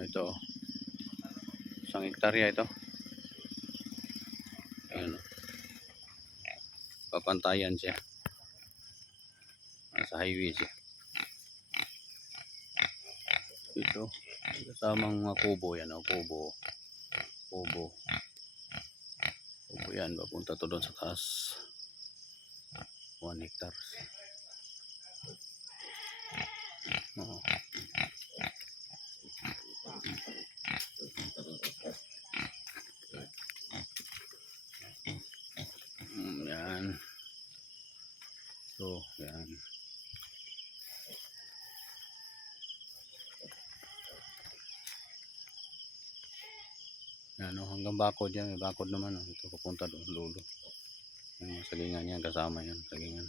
Ito, isang hektarya ito. Ayun, papantayan siya. Nasa highway siya. Ito, kasamang mga kubo yan. Kubo yan, papunta to doon sa taas. 1 hectares. Oo. Yan. So, yan. Yan, hanggang bakod yan. May bakod naman. Ito, papunta doon, dulo. Yung sagingan yan, kasama yan, sagingan.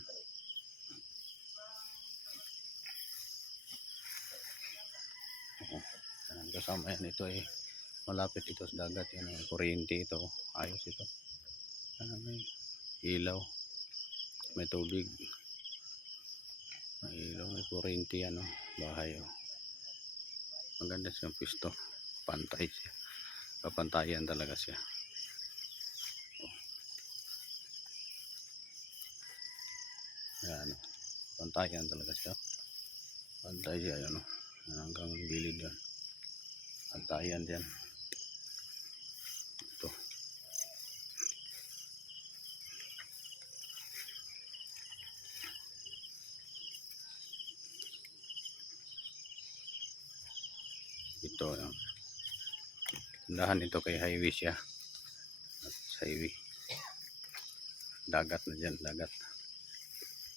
Yan, kasama yan. Ito malapit ito sa dagat. Yan, kuryente ito. Ayos ito. May ilaw. May tubig. May ilaw, may kuryente yan. Bahay. Maganda siyang pisto. Pantay siya. Papantayan talaga siya. Yan. Pantayan talaga siya. Pantay siya. Yan, hanggang gilid yan. Pantayan yan. Ito. Ito. Yan. Tindahan ito kay highway siya. At highway. Dagat na dyan. Dagat.